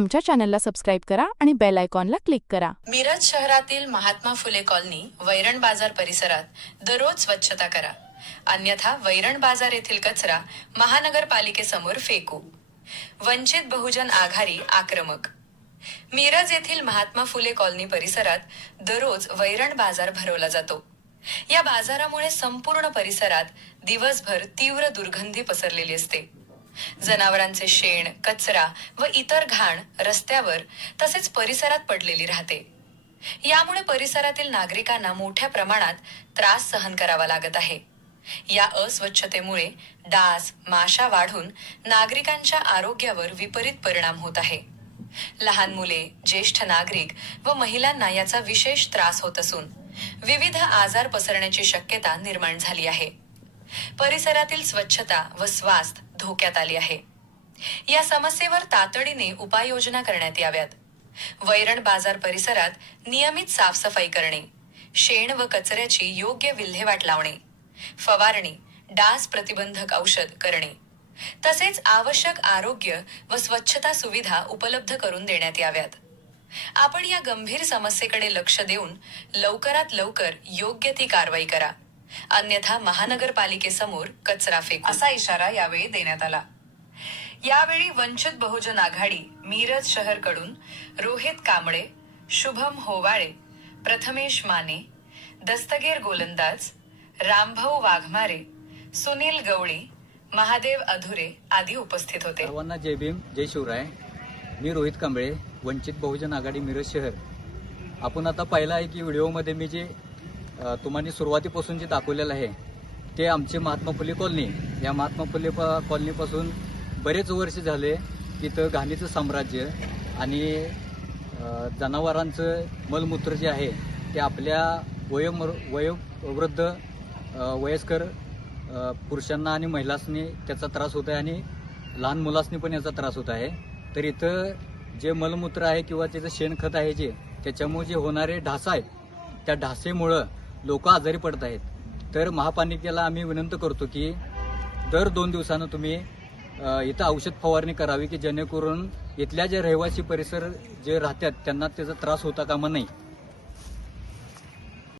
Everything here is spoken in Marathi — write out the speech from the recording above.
आमच्या चॅनलला सबस्क्राईब करा आणि बेल आयकॉनला क्लिक करा। मिरज शहरातील महात्मा फुले कॉलनी वैरण बाजार परिसरात दररोज स्वच्छता करा, अन्यथा वैरण बाजार येथील कचरा महानगरपालिकेसमोर फेकू। वंचित बहुजन आघाडी आक्रमक। मिरज येथील महात्मा फुले कॉलनी परिसरात दररोज वैरण बाजार भरवला जातो। या बाजारामुळे संपूर्ण परिसरात दिवसभर तीव्र दुर्गंधी पसरलेली असते। जनावरांचे शेण, कचरा व इतर घाण रस्त्यावर तसेच परिसरात पडलेली राहते। यामुळे परिसरातील नागरिकांना मोठ्या प्रमाणात त्रास सहन करावा लागत आहे। या अस्वच्छतेमुळे डास, माशा वाढून नागरिकांच्या आरोग्यावर विपरीत परिणाम होत आहे। लहान मुले, ज्येष्ठ नागरिक व महिलांना याचा विशेष त्रास होत असून विविध आजार पसरण्याची शक्यता निर्माण झाली आहे। परिसरातील स्वच्छता व स्वास्थ्य धोक्यात आली आहे। या समस्येवर तातडीने उपाययोजना करण्यात याव्यात। वैरण बाजार परिसरात नियमित साफसफाई करणे, शेण व कचऱ्याची योग्य विल्हेवाट लावणे, फवारणी, डास प्रतिबंधक औषध करणे तसेच आवश्यक आरोग्य व स्वच्छता सुविधा उपलब्ध करून देण्यात याव्यात। आपण या गंभीर समस्येकडे लक्ष देऊन लवकरात लवकर योग्य ती कारवाई करा, अन्यथा महानगरपालिकेसमोर कचरा फेकू, असा इशारा यावेळी देण्यात आला। यावेळी वंचित बहुजन आघाडी मिरज शहरकडून रोहित कांबळे, शुभम होवाळे, प्रथमेश माने, दस्तगीर गोलंदाज, रामभाऊ वाघमारे, सुनील गवळी, महादेव अधुरे आदी उपस्थित होते। सर्वांना जय भीम, जय शिवराय। मी रोहित कांबळे, वंचित बहुजन आघाडी मिरज शहर। आपण आता पाहिलं आहे की व्हिडिओमध्ये मी जे तुम्हाला सुरुवातीपासून जे दाखवलेलं आहे ते आमचे महात्मा फुले कॉलनी। या महात्मा फुले कॉलनीपासून बरेच वर्ष झाले इथं घाणीचं साम्राज्य आणि जनावरांचं मलमूत्र जे आहे ते आपल्या वयोवृद्ध वयस्कर पुरुषांना आणि महिलांनी त्याचा त्रास होत आहे आणि लहान मुलांनी पण याचा त्रास होत आहे। तर इथं जे मलमूत्र आहे किंवा त्याचं शेणखत आहे जे त्याच्यामुळे जे होणारे ढासा आहेत त्या ढासेमुळं लोक आजारी पडत आहेत। तर महापालिकेला आम्ही विनंती करतो की दर 2 दिवसानं तुम्ही इथं औषध फवारणी करावी की जेणेकरून इथल्या जे रहिवासी परिसर जे राहतात त्यांना त्याचा त्रास होता कामा नये।